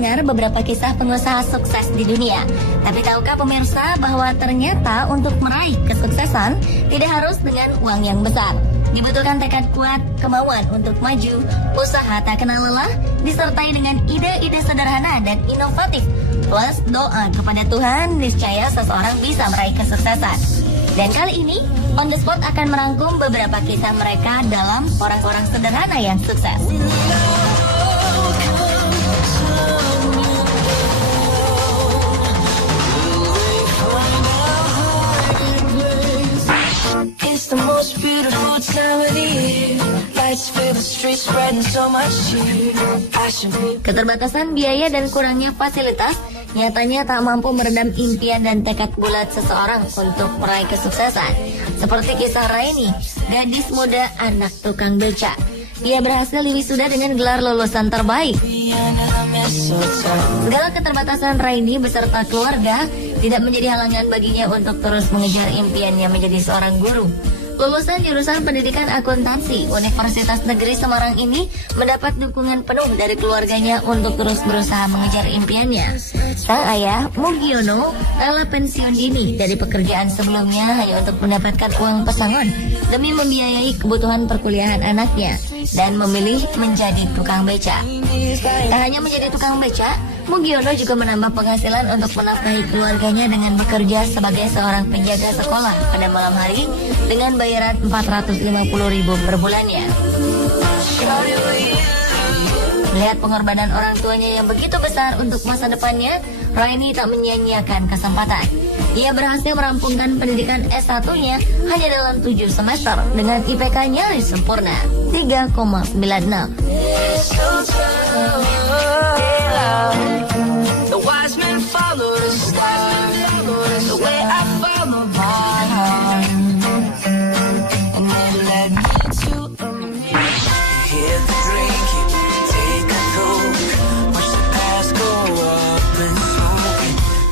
mendengar beberapa kisah pengusaha sukses di dunia. Tapi tahukah pemirsa bahwa ternyata untuk meraih kesuksesan tidak harus dengan uang yang besar. Dibutuhkan tekad kuat, kemauan untuk maju, usaha tak kenal lelah, disertai dengan ide-ide sederhana dan inovatif. Plus doa kepada Tuhan, niscaya seseorang bisa meraih kesuksesan. Dan kali ini, On The Spot akan merangkum beberapa kisah mereka dalam orang-orang sederhana yang sukses. The most beautiful time of the year. Lights fill the streets, spreading so much cheer. Keterbatasan biaya dan kurangnya fasilitas nyatanya tak mampu meredam impian dan tekad bulat seseorang untuk meraih kesuksesan. Seperti kisah Raini, gadis muda anak tukang beca. Ia berhasil diwisuda dengan gelar lulusan terbaik. Segala keterbatasan Raini beserta keluarga tidak menjadi halangan baginya untuk terus mengejar impiannya menjadi seorang guru. Lulusan jurusan pendidikan akuntansi Universitas Negeri Semarang ini mendapat dukungan penuh dari keluarganya untuk terus berusaha mengejar impiannya. Sang ayah, Mugiono, rela pensiun dini dari pekerjaan sebelumnya hanya untuk mendapatkan uang pesangon demi membiayai kebutuhan perkuliahan anaknya dan memilih menjadi tukang beca. Tak hanya menjadi tukang beca, Mugiono juga menambah penghasilan untuk menafkahi keluarganya dengan bekerja sebagai seorang penjaga sekolah pada malam hari dengan bayaran 450.000 per bulannya. Melihat pengorbanan orang tuanya yang begitu besar untuk masa depannya, Raini tak menyia-nyiakan kesempatan. Ia berhasil merampungkan pendidikan S1-nya hanya dalam 7 semester dengan IPK nyaris sempurna, 3,96.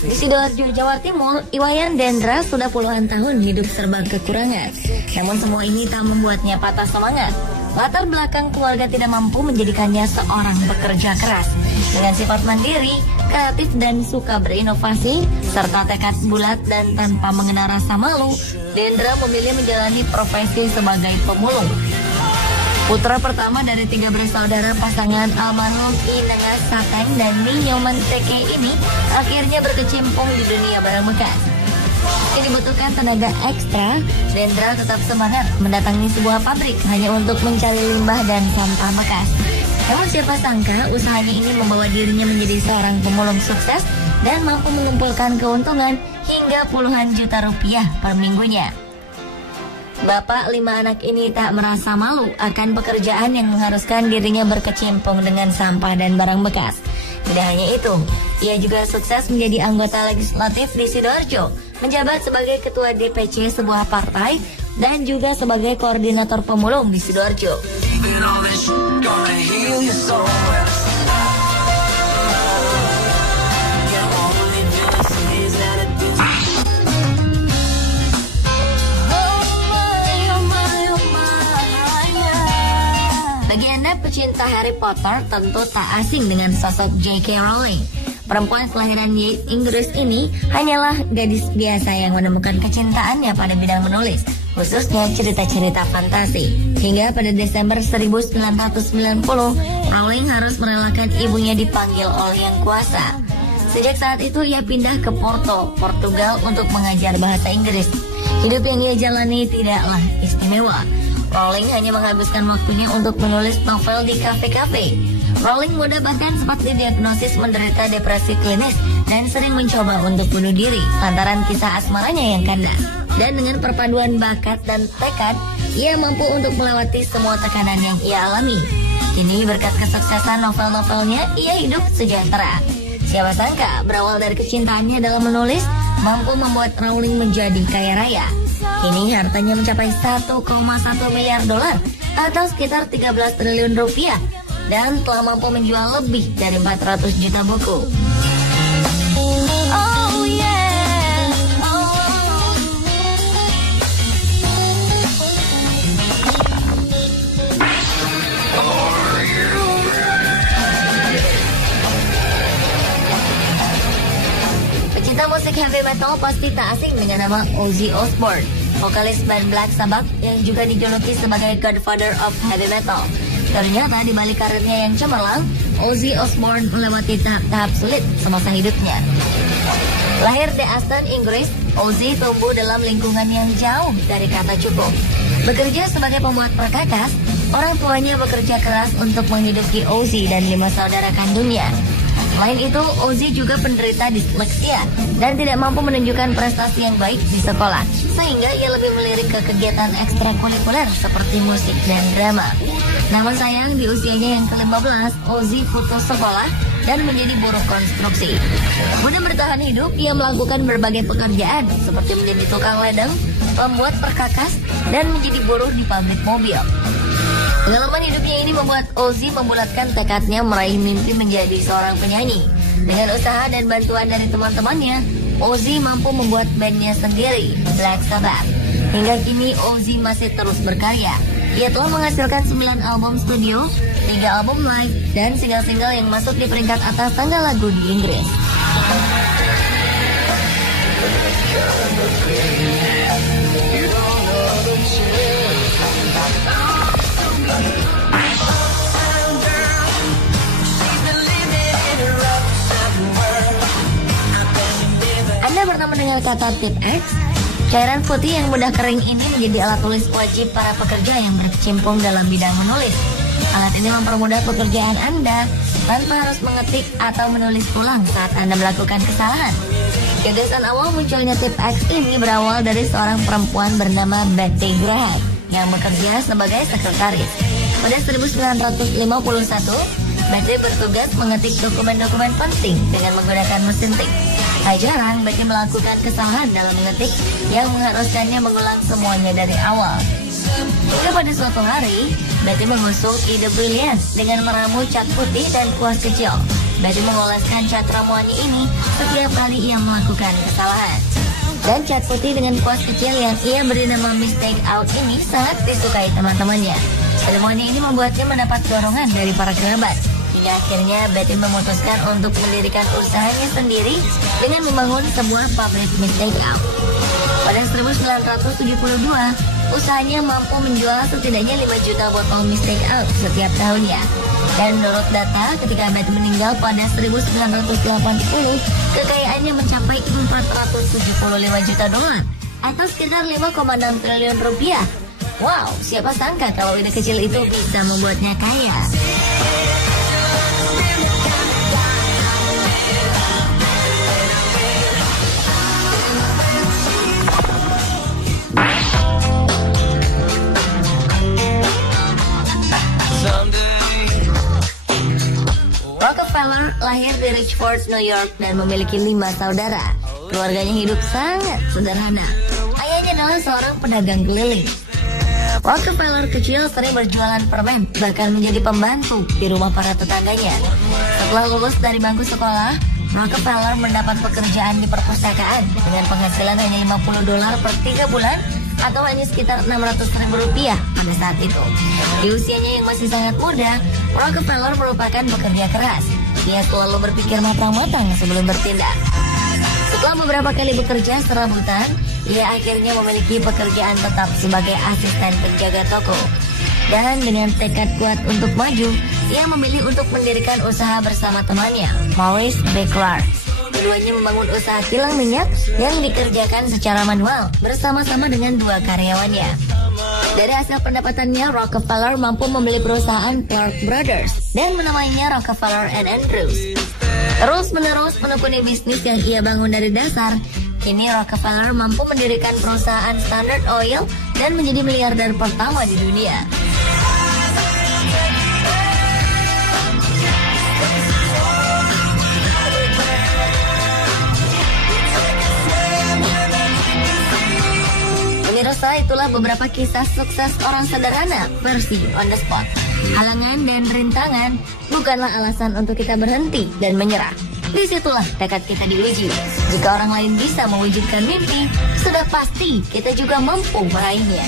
Di Sidoarjo, Jawa Timur, Iwayan Dendra sudah puluhan tahun hidup serba kekurangan. Namun semua ini tak membuatnya patah semangat. Latar belakang keluarga tidak mampu menjadikannya seorang pekerja keras. Dengan sifat mandiri, kreatif dan suka berinovasi, serta tekad bulat dan tanpa mengenal rasa malu, Dendra memilih menjalani profesi sebagai pemulung. Putra pertama dari 3 bersaudara pasangan almarhum Inengas Sateng dan Ninyoman Teke ini akhirnya berkecimpung di dunia barang bekas. Ini dibutuhkan tenaga ekstra, Dendra tetap semangat mendatangi sebuah pabrik hanya untuk mencari limbah dan sampah bekas. Namun siapa sangka usahanya ini membawa dirinya menjadi seorang pemulung sukses dan mampu mengumpulkan keuntungan hingga puluhan juta rupiah per minggunya. Bapak 5 anak ini tak merasa malu akan pekerjaan yang mengharuskan dirinya berkecimpung dengan sampah dan barang bekas. Tidak hanya itu, ia juga sukses menjadi anggota legislatif di Sidoarjo, menjabat sebagai ketua DPC sebuah partai dan juga sebagai koordinator pemulung di Sidoarjo. Bagi Anda pecinta Harry Potter tentu tak asing dengan sosok J.K. Rowling. Perempuan kelahiran Yale, Inggris ini hanyalah gadis biasa yang menemukan kecintaannya pada bidang menulis, khususnya cerita-cerita fantasi. Hingga pada Desember 1990, Rowling harus merelakan ibunya dipanggil oleh Yang Kuasa. Sejak saat itu ia pindah ke Porto, Portugal untuk mengajar bahasa Inggris. Hidup yang ia jalani tidaklah istimewa. Rowling hanya menghabiskan waktunya untuk menulis novel di kafe-kafe. Rowling muda bahkan sempat didiagnosis menderita depresi klinis dan sering mencoba untuk bunuh diri lantaran kisah asmaranya yang kandas. Dan dengan perpaduan bakat dan tekad, ia mampu untuk melewati semua tekanan yang ia alami. Kini berkat kesuksesan novel-novelnya, ia hidup sejahtera. Siapa sangka berawal dari kecintaannya dalam menulis, mampu membuat Rowling menjadi kaya raya. Kini hartanya mencapai 1,1 miliar dolar atau sekitar 13 triliun rupiah dan telah mampu menjual lebih dari 400 juta buku. Oh yeah, oh. metal pasti tak asing dengan nama Ozzy Osbourne, vokalis band Black Sabbath yang juga dijuluki sebagai Godfather of Heavy Metal. Ternyata di balik karirnya yang cemerlang, Ozzy Osbourne melewati tahap-tahap sulit semasa hidupnya. Lahir di Aston, Inggris, Ozzy tumbuh dalam lingkungan yang jauh dari kata cukup. Bekerja sebagai pembuat perkakas, orang tuanya bekerja keras untuk menghidupi Ozzy dan 5 saudara kandungnya. Selain itu, Ozzy juga penderita disleksia dan tidak mampu menunjukkan prestasi yang baik di sekolah, sehingga ia lebih melirik ke kegiatan ekstrakurikuler seperti musik dan drama. Namun sayang, di usianya yang ke-15, Ozzy putus sekolah dan menjadi buruh konstruksi. Guna bertahan hidup, ia melakukan berbagai pekerjaan seperti menjadi tukang ledeng, pembuat perkakas, dan menjadi buruh di pabrik mobil. Pengalaman hidupnya ini membuat Ozzy membulatkan tekadnya meraih mimpi menjadi seorang penyanyi. Dengan usaha dan bantuan dari teman-temannya, Ozzy mampu membuat bandnya sendiri, Black Sabbath. Hingga kini Ozzy masih terus berkarya. Ia telah menghasilkan 9 album studio, 3 album live, dan single-single yang masuk di peringkat atas tangga lagu di Inggris. Anda pernah mendengar kata tip X? Cairan putih yang mudah kering ini menjadi alat tulis wajib para pekerja yang berkecimpung dalam bidang menulis. Alat ini mempermudah pekerjaan Anda tanpa harus mengetik atau menulis ulang saat Anda melakukan kesalahan. Gagasan awal munculnya tip X ini berawal dari seorang perempuan bernama Betty Graham yang bekerja sebagai sekretaris. Pada 1951, Betty bertugas mengetik dokumen-dokumen penting dengan menggunakan mesin tik. Tak jarang Betty melakukan kesalahan dalam mengetik yang mengharuskannya mengulang semuanya dari awal. Hingga pada suatu hari, Betty mengusung ide brilian dengan meramu cat putih dan kuas kecil. Betty mengoleskan cat ramuannya ini setiap kali ia melakukan kesalahan. Dan cat putih dengan kuas kecil yang ia beri nama Mistake Out ini sangat disukai teman-temannya. Seremoni ini membuatnya mendapat dorongan dari para kerabat. Hingga akhirnya Betty memutuskan untuk mendirikan usahanya sendiri dengan membangun sebuah pabrik Mistake Out. Pada 1972, usahanya mampu menjual setidaknya 5 juta botol Mistake Out setiap tahunnya. Dan menurut data, ketika Betty meninggal pada 1980, kekayaannya mencapai 475 juta dolar atau sekitar 5,6 triliun rupiah. Wow, siapa sangka kalau ide kecil itu bisa membuatnya kaya. Rockefeller lahir di Richford, New York dan memiliki 5 saudara. Keluarganya hidup sangat sederhana. Ayahnya adalah seorang pedagang keliling. Rockefeller kecil sering berjualan permen, bahkan menjadi pembantu di rumah para tetangganya. Setelah lulus dari bangku sekolah, Rockefeller mendapat pekerjaan di perpustakaan dengan penghasilan hanya $50 per 3 bulan atau hanya sekitar 600.000 rupiah pada saat itu. Di usianya yang masih sangat muda, Rockefeller merupakan pekerja keras. Dia selalu berpikir matang-matang sebelum bertindak. Setelah beberapa kali bekerja serabutan, ia akhirnya memiliki pekerjaan tetap sebagai asisten penjaga toko. Dan dengan tekad kuat untuk maju, ia memilih untuk mendirikan usaha bersama temannya, Maurice B. Clark. Keduanya membangun usaha kilang minyak yang dikerjakan secara manual bersama-sama dengan 2 karyawannya. Dari hasil pendapatannya, Rockefeller mampu membeli perusahaan Clark Brothers dan menamainya Rockefeller and Andrews. Terus-menerus menekuni bisnis yang ia bangun dari dasar, kini Rockefeller mampu mendirikan perusahaan Standard Oil dan menjadi miliarder pertama di dunia. Pemirsa, itulah beberapa kisah sukses orang sederhana versi on the spot. Halangan dan rintangan bukanlah alasan untuk kita berhenti dan menyerah. Disitulah tekad kita diuji. Jika orang lain bisa mewujudkan mimpi, sudah pasti kita juga mampu meraihnya.